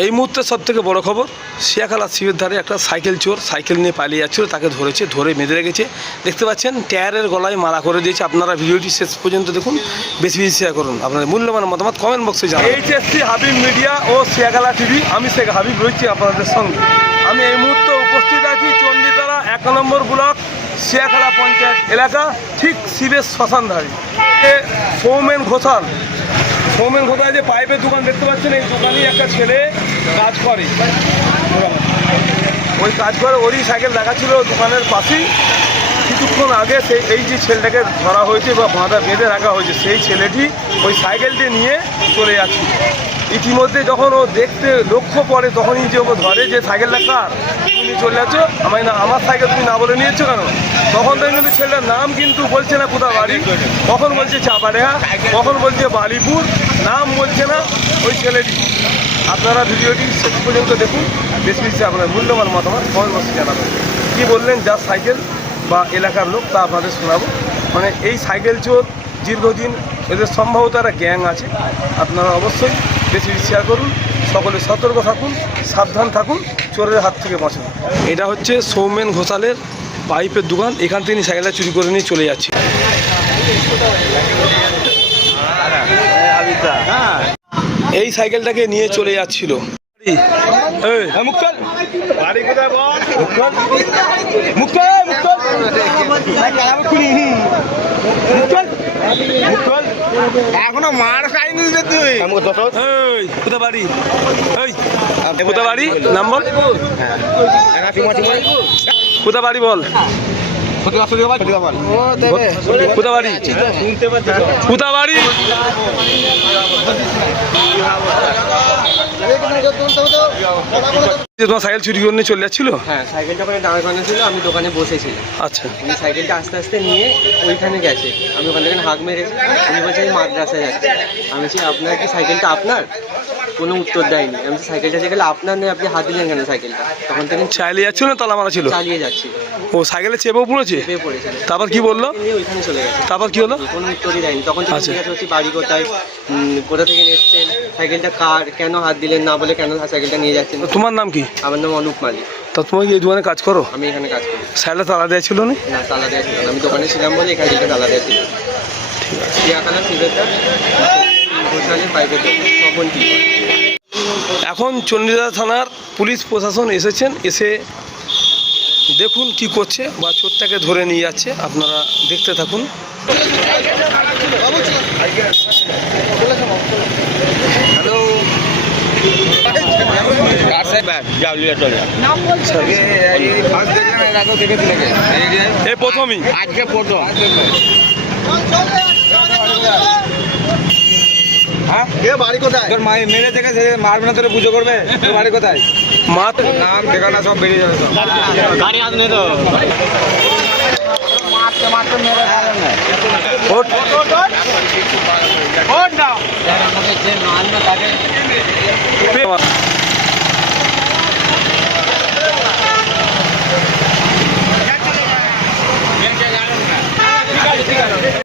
এই মুহূর্তে সবথেকে বড় খবর, শিয়াখালা শিবের ধারে একটা সাইকেল চোর সাইকেল নিয়ে পালিয়ে যাচ্ছিল, তাকে ধরেছে, ধরে বেঁধে রেখেছে। দেখতে পাচ্ছেন টায়ারের গলায় মালা করে দিয়েছে। আপনারা ভিডিওটি শেষ পর্যন্ত দেখুন, বেশি বেশি শেয়ার করুন, আপনাদের মূল্যবান মতামত কমেন্ট বক্সে জানান। এইচএসসি হাবিব মিডিয়া ও শিয়াখালা টিভি, আমি শেখ হাবিব রয়েছি আপনাদের সঙ্গে। আমি এই মুহূর্তে উপস্থিত আছি চণ্ডীতলা 1 নম্বর ব্লক শিয়াখালা পঞ্চায়েত এলাকা, ঠিক শিবের শ্মশান ধারে। সৌমেন ঘোষাল যে পাইপের দোকান দেখতে পাচ্ছেন, এই দোকানেই একটা ছেলে কাজ করে, ওই কাজ করে, ওরই সাইকেল দেখা ছিল দোকানের পাশেই। কিছুক্ষণ আগে এই যে ছেলেটাকে ধরা হয়েছে বা বাঁধা বেঁধে রাখা হয়েছে, সেই ছেলেটি ওই সাইকেলটি নিয়ে চলে যাচ্ছে। ইতিমধ্যে যখন ও দেখতে লক্ষ্য পড়ে, তখনই যে ওকে ধরে যে সাইকেলটা কার, তুমি চলে যাচ্ছ, আমার সাইকেল তুমি না বলে নিয়েছো কেন? তখন তো কিন্তু ছেলেটার নাম কিন্তু বলছে না কোথাও বাড়ি, কখন বলছে চাপাডেহা, কখন বলছে বালিপুর, নাম বলছে না ওই ছেলেটি। আপনারা ভিডিওটি শেষ পর্যন্ত দেখুন, বেশি বেশি আপনার মূল্যবান মতামত কমেন্ট বক্সে জানাবেন। কী বললেন যার সাইকেল বা এলাকার লোক, তা আপনাদের শোনাবো। মানে এই সাইকেল চোর দীর্ঘদিন, এদের সম্ভবত একটা গ্যাং আছে। আপনারা অবশ্যই বেশি বেশি শেয়ার করুন, সকলে সতর্ক থাকুন, সাবধান থাকুন, চোরের হাত থেকে বাঁচুন। এটা হচ্ছে সৌমেন ঘোষালের পাইপের দোকান, এখান থেকে সাইকেলটা চুরি করে নিয়ে চলে যাচ্ছে। এই সাইকেলটাকে নিয়ে চলে যাচ্ছিল। এখনো মার খাইনি যে তুই কোথা বাড়ি, কোথা বাড়ি নাম বল, কোথা বাড়ি বল, কোথা বাড়ি, কোথা বাড়ি? তোমার সাইকেল চুরি করে নিয়ে চলে যাচ্ছিল? হ্যাঁ, সাইকেলটা ওখানে দাঁড় করানো ছিল, আমি দোকানে বসেছিলাম। আচ্ছা, উনি সাইকেলটা আস্তে আস্তে নিয়ে ওইখানে গেছে, আমি ওখান থেকে হাঁক মেরেছি। উনি বলছে আমি মাদ্রাসায় যাচ্ছি। আমি বলছি আপনার কি সাইকেলটা আপনার? কোনো উত্তর দেয়নি। আমি সাইকেলটা যেগুলো আপনার নেই, আপনি হাত দিলেন কেন সাইকেলটা? তখন থেকে চালিয়ে যাচ্ছিল না তালা মারা ছিল? চালিয়ে যাচ্ছি। ও সাইকেলে চেপেও পড়েছে? চেপে পড়েছে। তারপর কি বললো? ওইখানে চলে গেছে। তারপর কি হলো? কোনো উত্তরই দেয়নি। তখন থেকে জিজ্ঞাসা করছি বাড়ি কোথায়, কোথা থেকে এসছেন, সাইকেলটা কার, কেন হাত দিলেন না বলে কেন সাইকেলটা নিয়ে যাচ্ছেন? তোমার নাম কি? আমার নাম অনুপ মালিক। তা তুমি কি এই দোকানে কাজ করো? আমি এখানে কাজ করি। সাইকেলটা তালা দেওয়া ছিল না? না, তালা দেওয়া ছিল না, আমি দোকানে ছিলাম বলে এখান থেকে তালা দেওয়া ছিল। শিয়াখালা শিবেরটা ঘোষালের পাইপের দোকান, তখন কি? এখন চণ্ডীতলা থানার পুলিশ প্রশাসন এসেছেন, এসে দেখুন কি করছে, বা চোরটাকে ধরে নিয়ে যাচ্ছে। আপনারা দেখতে থাকুন। হ্যালো, এই প্রথমই আজকে প্রথম বাড়ি কোথায়? তোর মায়ের মেরে থেকে মারবে না, তোর পুজো করবে? তোর বাড়ি কোথায়? মা নাম ঠিকানা সব বেরিয়ে যাবে। গাড়ি হাত নেই তো মারতে মেরে ওঠ।